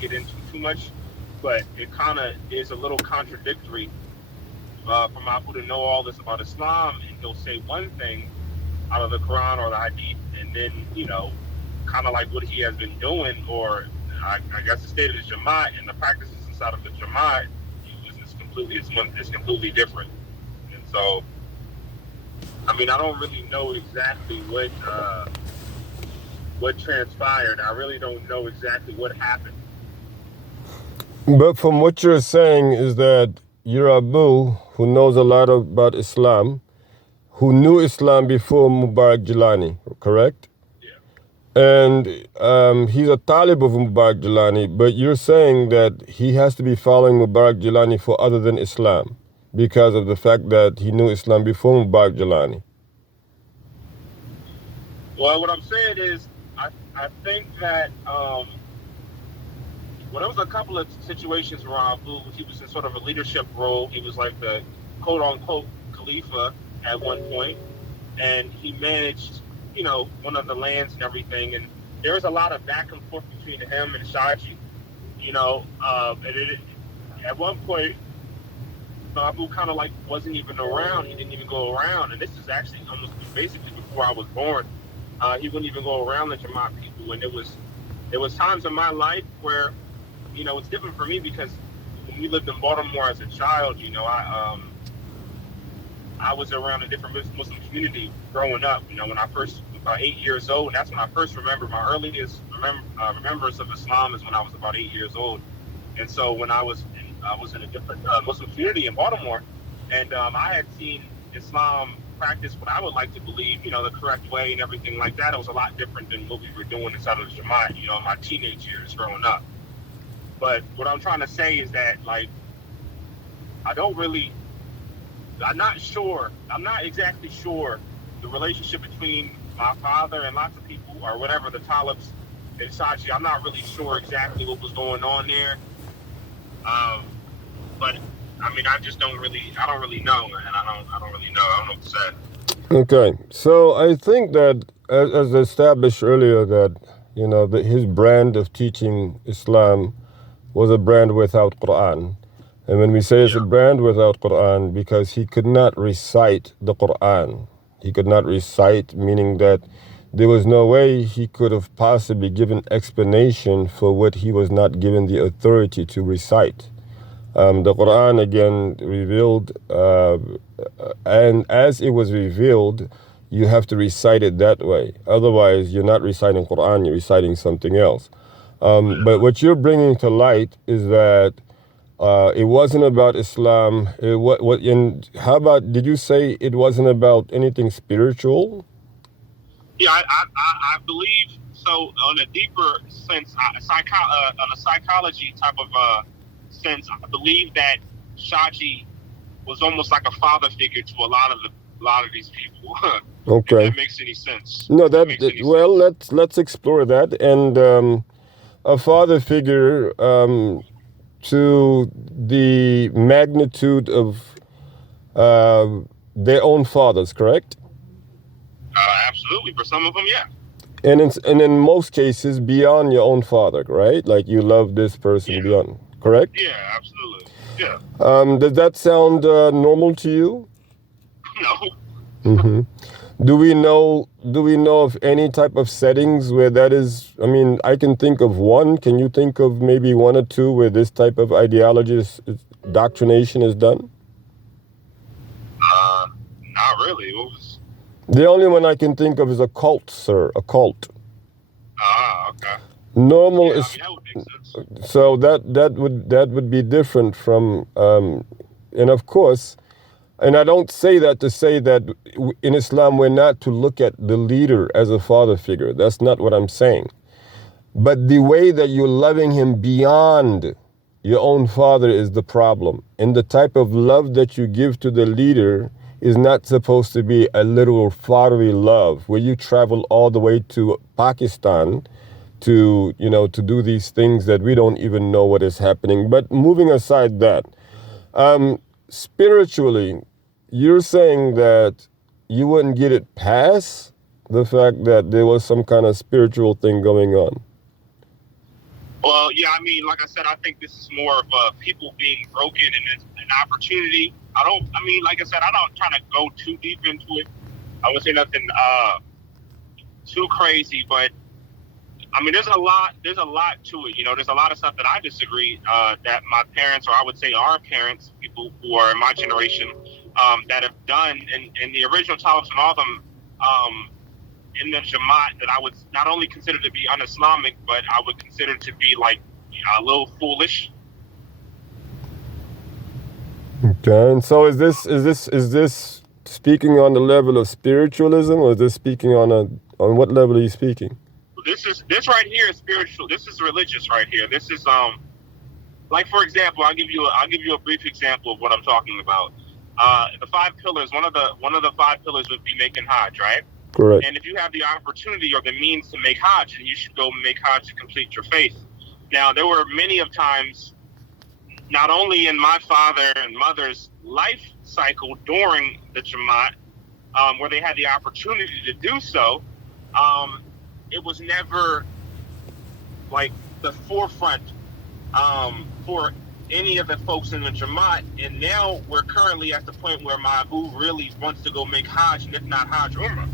get into too much, but it kind of is a little contradictory from Abu to know all this about Islam, and he'll say one thing out of the Quran or the Hadith, and then kind of like what he has been doing, or I guess the state of the Jamaat and the practices inside of the Jamaat is completely different. And so, I mean, I don't really know exactly what transpired. I really don't know exactly what happened. But from what you're saying is that you're Abu, who knows a lot about Islam, who knew Islam before Mubarak Jilani, correct? And he's a Talib of Mubarak Jilani, but you're saying that he has to be following Mubarak Jilani for other than Islam because of the fact that he knew Islam before Mubarak Jilani. Well, what I'm saying is, I think that well, there was a couple of situations where Abu, he was in sort of a leadership role. He was like the quote-unquote Khalifa at one point, and he managed one of the lands and everything, and there was a lot of back and forth between him and Shaji, at one point, Abu kind of like wasn't even around. He didn't even go around, and this is actually almost basically before I was born. He wouldn't even go around the Jamaat people, and there was times in my life where, it's different for me because when we lived in Baltimore as a child, I was around a different Muslim community growing up. When I first about 8 years old, and that's when I first remember my earliest remembrance of Islam is when I was about 8 years old. And so when I was in a different Muslim community in Baltimore, and I had seen Islam practice what I would like to believe, the correct way and everything like that. It was a lot different than what we were doing inside of the Jamaat, in my teenage years growing up. But what I'm trying to say is that, like, I'm not exactly sure the relationship between my father and lots of people, or whatever, the Talibs and Sachi. I'm not really sure exactly what was going on there. But I mean, I don't really know, and I don't really know. I don't know what to say. Okay, so I think that as established earlier, that that his brand of teaching Islam was a brand without Quran. And when we say it's a brand without Quran, because he could not recite the Quran. He could not recite, meaning that there was no way he could have possibly given explanation for what he was not given the authority to recite. The Quran, again, revealed, and as it was revealed, you have to recite it that way. Otherwise, you're not reciting Quran, you're reciting something else. But what you're bringing to light is that it wasn't about Islam. How about, did you say it wasn't about anything spiritual? Yeah, I believe so. On a deeper sense, on a psychology type of sense, I believe that Shaji was almost like a father figure to a lot of these people. Okay. If that makes any sense. No, let's explore that. And a father figure to the magnitude of their own fathers, correct? Absolutely. For some of them, yeah. And in most cases, beyond your own father, right? Like you love this person beyond, correct? Yeah, absolutely. Yeah. Does that sound normal to you? No. Mm-hmm. Do we know of any type of settings where that is? I mean, I can think of one. Can you think of maybe one or two where this type of ideology, doctrination is done? Not really. The only one I can think of is a cult, sir. A cult. Okay. Normal yeah, is. I mean, that would make sense. So that would be different from, and of course. And I don't say that to say that in Islam we're not to look at the leader as a father figure. That's not what I'm saying. But the way that you're loving him beyond your own father is the problem. And the type of love that you give to the leader is not supposed to be a little fatherly love where you travel all the way to Pakistan to do these things that we don't even know what is happening. But moving aside that, spiritually, you're saying that you wouldn't get it past the fact that there was some kind of spiritual thing going on. Well, yeah, I mean, like I said, I think this is more of people being broken and it's an opportunity. I mean, like I said, I don't try to go too deep into it. I would say nothing too crazy, but I mean, there's a lot to it. You know, there's a lot of stuff that I disagree that my parents, or I would say our parents, people who are in my generation, that have done, and the original talibs and all of them in the Jamaat that I would not only consider to be un-Islamic, but I would consider to be like a little foolish. Okay, and so is this speaking on the level of spiritualism, or is this speaking on what level are you speaking? This right here is spiritual. This is religious right here. This is like, for example, I'll give you a brief example of what I'm talking about. The 5 pillars. One of the 5 pillars would be making Hajj, right? Correct. And if you have the opportunity or the means to make Hajj, then you should go make Hajj to complete your faith. Now, there were many of times, not only in my father and mother's life cycle during the Jamaat, where they had the opportunity to do so, it was never like the forefront for any of the folks in the Jamaat. And now we're currently at the point where my Abu really wants to go make Hajj, and if not Hajj, Umrah.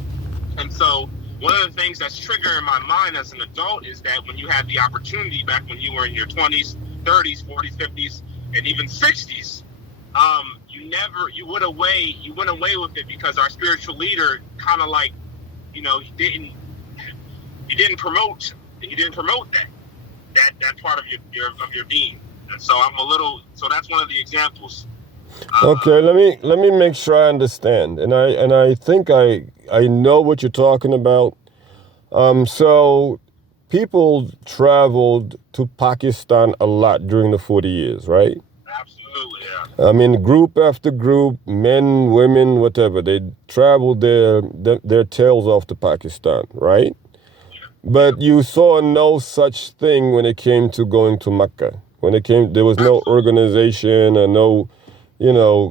And so one of the things that's triggering my mind as an adult is that when you had the opportunity back when you were in your 20s, 30s, 40s, 50s, and even 60s, you went away with it because our spiritual leader kind of like, you know, he didn't promote that part of your deen. And so so that's one of the examples. Okay, let me make sure I understand, and I think I know what you're talking about. So people traveled to Pakistan a lot during the 40 years, right? Absolutely, yeah. I mean, group after group, men, women, whatever, they traveled their tails off to Pakistan, right? But you saw no such thing when it came to going to Mecca. There was no organization or no,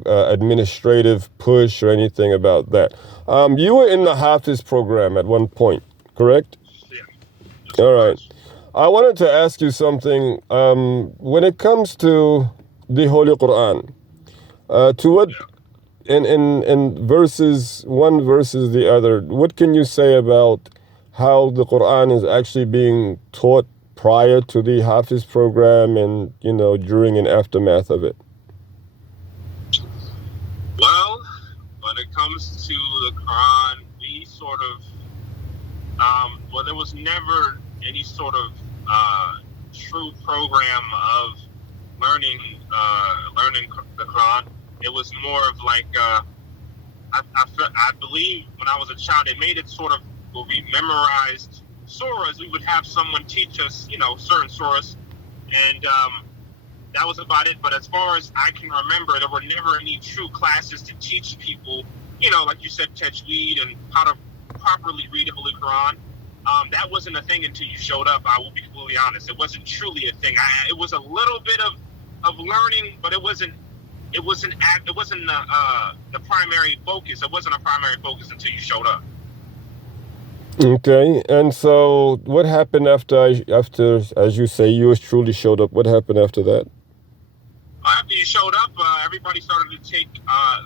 administrative push or anything about that. You were in the Hafiz program at one point, correct? Yeah. All right. I wanted to ask you something. When it comes to the Holy Quran, to what, in verses, one versus the other, what can you say about how the Quran is actually being taught prior to the Hafiz program and, during and aftermath of it? Well, when it comes to the Quran, we sort of, there was never any sort of true program of learning the Quran. It was more of like, I believe when I was a child, they made it sort of where we memorized surahs. We would have someone teach us, certain surahs, and that was about it. But as far as I can remember, there were never any true classes to teach people, like you said, tajweed and how to properly read the Holy Quran. That wasn't a thing until you showed up. I will be completely honest. It wasn't truly a thing. It was a little bit of learning, but it wasn't the primary focus. It wasn't a primary focus until you showed up. Okay, and so what happened after, as you say, yours truly showed up? What happened after that? After you showed up, everybody started to take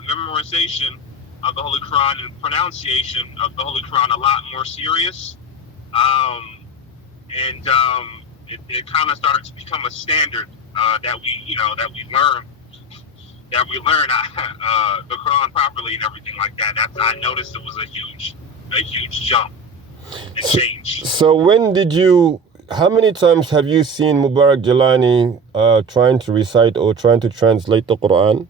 memorization of the Holy Quran and pronunciation of the Holy Quran a lot more serious. It kind of started to become a standard that we learn the Quran properly and everything like that. I noticed it was a huge jump and change. So how many times have you seen Mubarak Jalani trying to recite or trying to translate the Quran?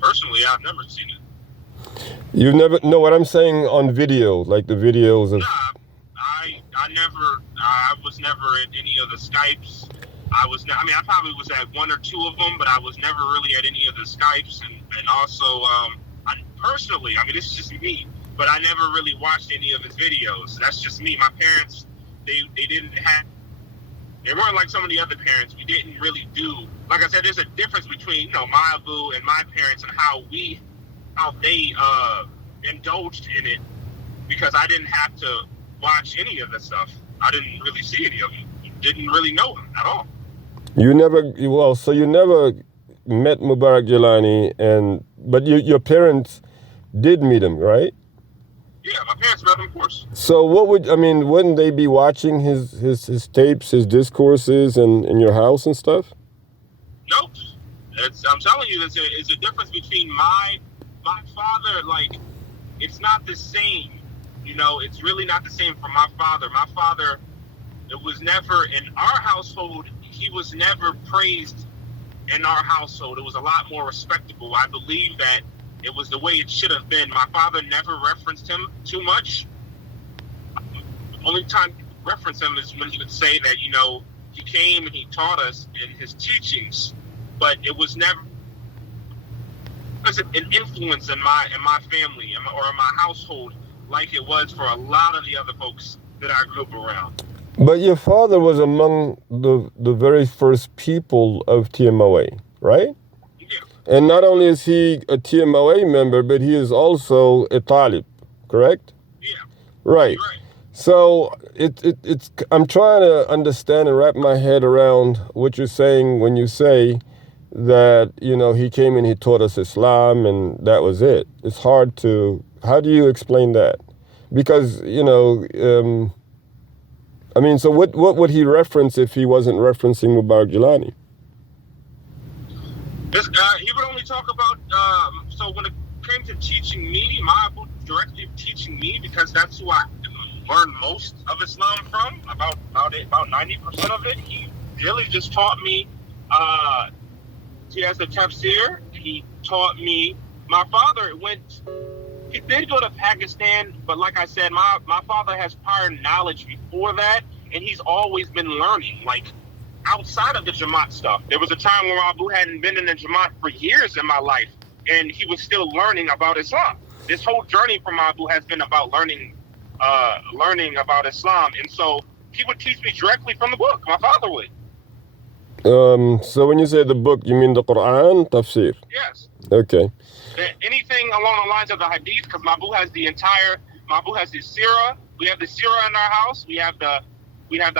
Personally, I've never seen it. You've never? No, what I'm saying on video, like the videos of... I was never at any of the Skypes. I probably was at one or two of them, but I was never really at any of the Skypes. And also, personally, this is just me, but I never really watched any of his videos. That's just me. My parents, they weren't like some of the other parents. We didn't really do, like I said, there's a difference between, my Abu and my parents and how they indulged in it, because I didn't have to watch any of the stuff. I didn't really see any of it. didn't really know him at all. So you never met Mubarak Jelani, but your parents did meet him, right? Yeah, my parents met him, of course. So wouldn't they be watching his tapes, his discourses in your house and stuff? Nope. I'm telling you, it's a difference between my father. Like, it's not the same. You know, it's really not the same from my father. My father, it was never in our household. He was never praised in our household. It was a lot more respectable. I believe that it was the way it should have been. My father never referenced him too much. The only time he referenced him is when he would say that, you know, he came and he taught us in his teachings, but it was never an influence in my family or in my household like it was for a lot of the other folks that I grew up around. But your father was among the very first people of TMOA, right? Yeah. And not only is he a TMOA member, but he is also a talib, correct? Yeah. Right. You're right. So it's I'm trying to understand and wrap my head around what you're saying when you say that, you know, he came and he taught us Islam and that was it. It's hard to, how do you explain that? Because, you know, so what would he reference if he wasn't referencing Mubarak Jelani? He would only talk about, so when it came to teaching me, my Abu directly teaching me, because that's who I learned most of Islam from, about 90% of it. He really just taught me, he has a tafsir. He taught me, my father he did go to Pakistan, but like I said, my father has prior knowledge before that, and he's always been learning, like, outside of the Jamaat stuff. There was a time where Abu hadn't been in the Jamaat for years in my life, and he was still learning about Islam. This whole journey from Abu has been about learning about Islam, and so he would teach me directly from the book. My father would. So when you say the book, you mean the Quran, tafsir? Yes. Okay. Anything along the lines of the hadith, because Mabu has the sirah. We have the sirah in our house. We have the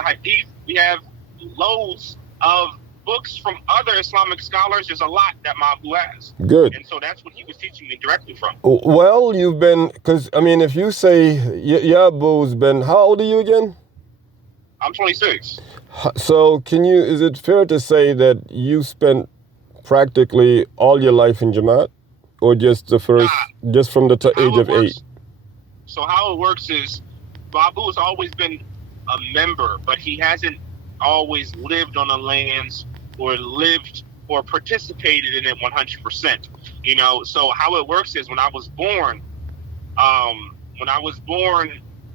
hadith. We have loads of books from other Islamic scholars. There's a lot that Mabu has. Good. And so that's what he was teaching me directly from. Well, you've been, because, if you say, Abu's been, how old are you again? I'm 26. So is it fair to say that you spent practically all your life in Jamaat? Or just just from the age of 8? So how it works is, Babu has always been a member, but he hasn't always lived on the lands or participated in it 100%. You know, so how it works is when I was born,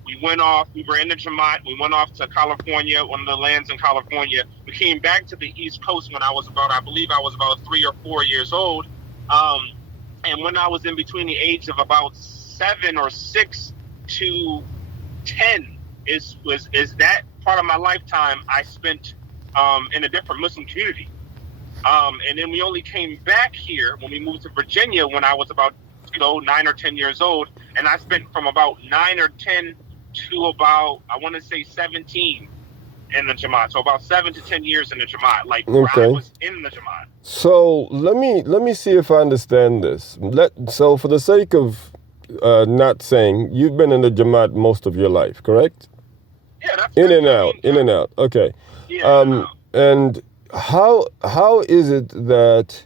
we were in the Jamaat, we went off to California, one of the lands in California. We came back to the East Coast when I believe I was about 3 or 4 years old. And when I was in between the age of about 7 or 6 to 10 is that part of my lifetime I spent in a different Muslim community. And then we only came back here when we moved to Virginia when I was about 9 or 10 years old, and I spent from about 9 or 10 to about, I want to say, 17 in the Jamaat. So about 7 to 10 years in the Jamaat, like where I was in the Jamaat. So let me see if I understand this. So for the sake of not saying, you've been in the Jamaat most of your life, correct? Yeah, that's in and out. Okay. Yeah. And how is it that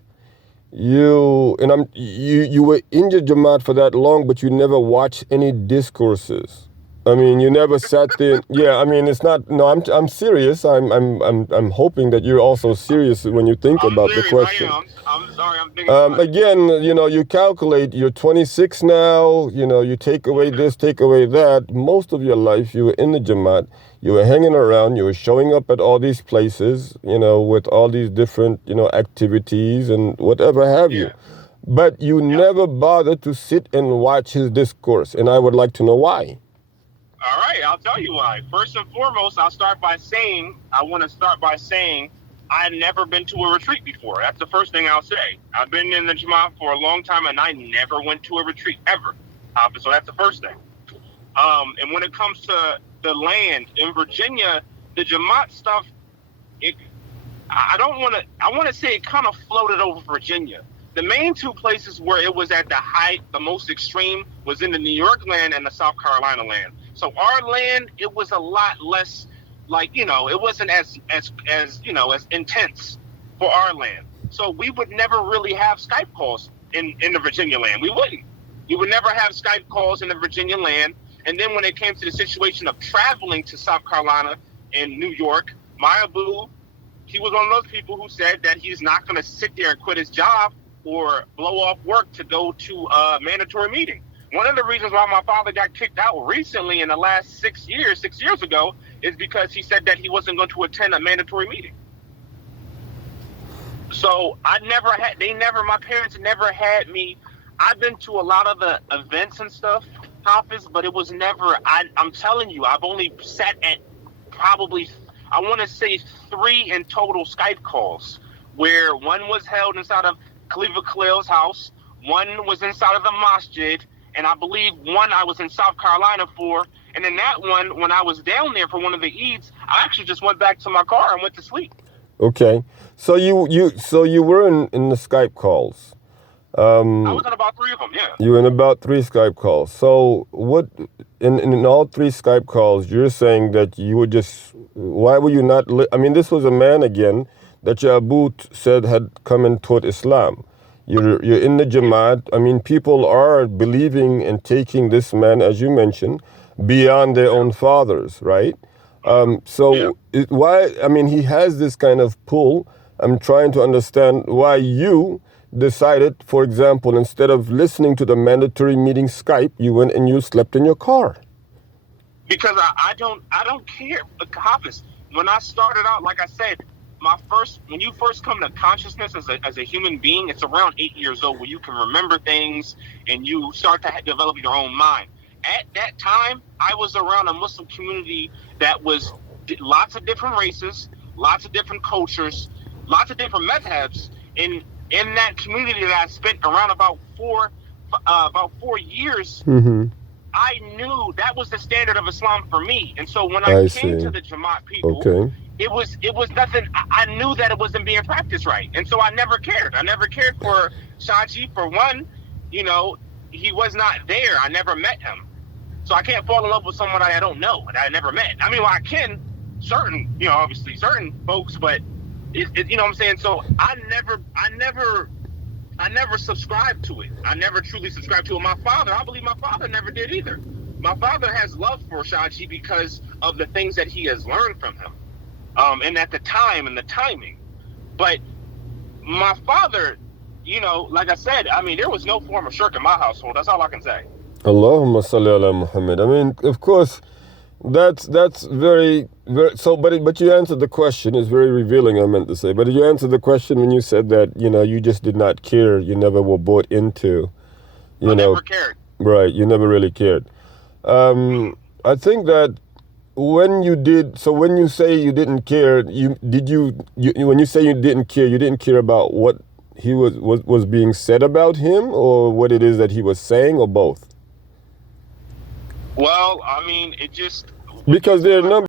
you were in your Jamaat for that long, but you never watched any discourses? You never sat there. Yeah, it's not. No, I'm serious. I'm hoping that you're also serious when you think about the question. I'm sorry. I'm thinking. Again, you calculate. You're 26 now. You take away this, take away that. Most of your life, you were in the Jamaat. You were hanging around. You were showing up at all these places. With all these different, activities and whatever have you. But you never bothered to sit and watch his discourse, and I would like to know why. All right, I'll tell you why. First and foremost, I want to start by saying I've never been to a retreat before. That's the first thing I'll say. I've been in the Jamaat for a long time, and I never went to a retreat, ever. So that's the first thing. And when it comes to the land, in Virginia, the Jamaat stuff, I want to say it kind of floated over Virginia. The main two places where it was at the height, the most extreme, was in the New York land and the South Carolina land. So our land, it was a lot less, like, it wasn't as intense for our land. So we would never really have Skype calls in the Virginia land. We wouldn't. You would never have Skype calls in the Virginia land. And then when it came to the situation of traveling to South Carolina and New York, my Abu, he was one of those people who said that he's not going to sit there and quit his job or blow off work to go to a mandatory meeting. One of the reasons why my father got kicked out recently in the last 6 years ago, is because he said that he wasn't going to attend a mandatory meeting. So my parents never had me. I've been to a lot of the events and stuff, Hafiz, but it was never, I'm telling you, I've only sat at probably, I want to say 3 in total Skype calls, where one was held inside of Khalifa Khalil's house, one was inside of the masjid, and I believe one I was in South Carolina for, and in that one, when I was down there for one of the Eids, I actually just went back to my car and went to sleep. Okay, so you were in the Skype calls. I was in about 3 of them, yeah. You were in about 3 Skype calls. So what in all 3 Skype calls, you're saying that you were just, why were you not? I mean, this was a man again that your Abu said had come and taught Islam. You're in the Jamaat. I mean, people are believing and taking this man, as you mentioned, beyond their own fathers, right? Why? I mean, he has this kind of pull. I'm trying to understand why you decided, for example, instead of listening to the mandatory meeting Skype, you went and you slept in your car. Because I don't care. Hafiz, when I started out, like I said, when you first come to consciousness as a human being, it's around 8 years old, where you can remember things and you start to develop your own mind. At that time, I was around a Muslim community that was lots of different races, lots of different cultures, lots of different madhabs. In that community that I spent around about 4 years, Mm-hmm. I knew that was the standard of Islam for me. And so when I came to the Jamaat people, it was nothing. I knew that it wasn't being practiced right. And so I never cared. I never cared for Shaji. For one, he was not there. I never met him. So I can't fall in love with someone I don't know, that I never met. I mean, well, I can, obviously certain folks, but you know what I'm saying? So I never subscribed to it. I never truly subscribed to it. I believe my father never did either. My father has love for Shaji because of the things that he has learned from him. And at the time and the timing. But my father, like I said, I mean, there was no form of shirk in my household. That's all I can say. Allahumma salli ala Muhammad. I mean, of course, that's very, very, so, but you answered the question. It's very revealing, I meant to say. But you answered the question when you said that, you just did not care. You never were bought into, I never cared. Right, you never really cared. I think that when you say you didn't care, when you say you didn't care about what he was being said about him, or what it is that he was saying, or both? Well, I mean, it just... Because there are a number